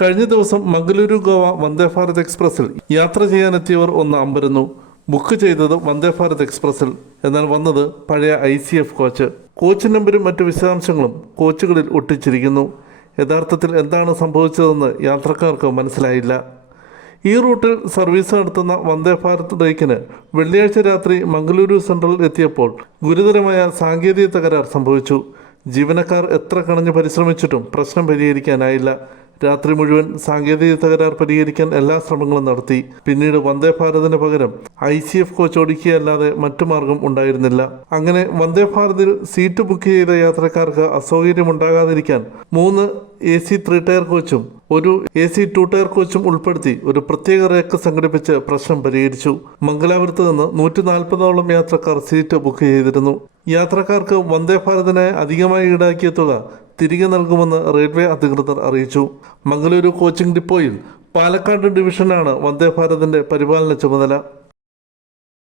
കഴിഞ്ഞ ദിവസം മംഗലൂരു ഗോവ വന്ദേ ഭാരത് എക്സ്പ്രസിൽ യാത്ര ചെയ്യാനെത്തിയവർ ഒന്ന് അമ്പരുന്നു. ബുക്ക് ചെയ്തത് വന്ദേ ഭാരത് എക്സ്പ്രസിൽ എന്നാൽ വന്നത് പഴയ I C F coach. Coach നമ്പരും മറ്റു വിശദാംശങ്ങളും കോച്ചുകളിൽ ഒട്ടിച്ചിരിക്കുന്നു. യഥാർത്ഥത്തിൽ എന്താണ് സംഭവിച്ചതെന്ന് യാത്രക്കാർക്ക് മനസ്സിലായില്ല. ഈ റൂട്ടിൽ സർവീസ് നടത്തുന്ന വന്ദേ ഭാരത് ബൈക്കിന് വെള്ളിയാഴ്ച രാത്രി മംഗലൂരു സെൻട്രലിൽ എത്തിയപ്പോൾ ഗുരുതരമായ സാങ്കേതിക തകരാർ സംഭവിച്ചു. ജീവനക്കാർ എത്ര കണഞ്ഞു പരിശ്രമിച്ചിട്ടും പ്രശ്നം പരിഹരിക്കാനായില്ല. രാത്രി മുഴുവൻ സാങ്കേതിക തകരാർ പരിഹരിക്കാൻ എല്ലാ ശ്രമങ്ങളും നടത്തി. പിന്നീട് വന്ദേ ഭാരതിന് പകരം ഐ സി എഫ് കോച്ച് ഓടിക്കുകയല്ലാതെ മറ്റു മാർഗം ഉണ്ടായിരുന്നില്ല. അങ്ങനെ വന്ദേ ഭാരതിൽ സീറ്റ് ബുക്ക് ചെയ്ത യാത്രക്കാർക്ക് അസൗകര്യമുണ്ടാകാതിരിക്കാൻ മൂന്ന് എ സി ത്രീ ടയർ കോച്ചും ഒരു എ സി ടു ടയർ കോച്ചും ഉൾപ്പെടുത്തി ഒരു പ്രത്യേക റേക്ക് സംഘടിപ്പിച്ച് പ്രശ്നം പരിഹരിച്ചു. മംഗലാപുരത്ത് നിന്ന് നൂറ്റി നാൽപ്പതോളം യാത്രക്കാർ സീറ്റ് ബുക്ക് ചെയ്തിരുന്നു. യാത്രക്കാർക്ക് വന്ദേ ഭാരതിനായി അധികമായി ഈടാക്കിയ തുക തിരികെ നൽകുമെന്ന് റെയിൽവേ അധികൃതർ അറിയിച്ചു. മംഗളൂരു കോച്ചിംഗ് ഡിപ്പോയിൽ പാലക്കാട് ഡിവിഷനാണ് വന്ദേ ഭാരതിന്റെ പരിപാലന ചുമതല.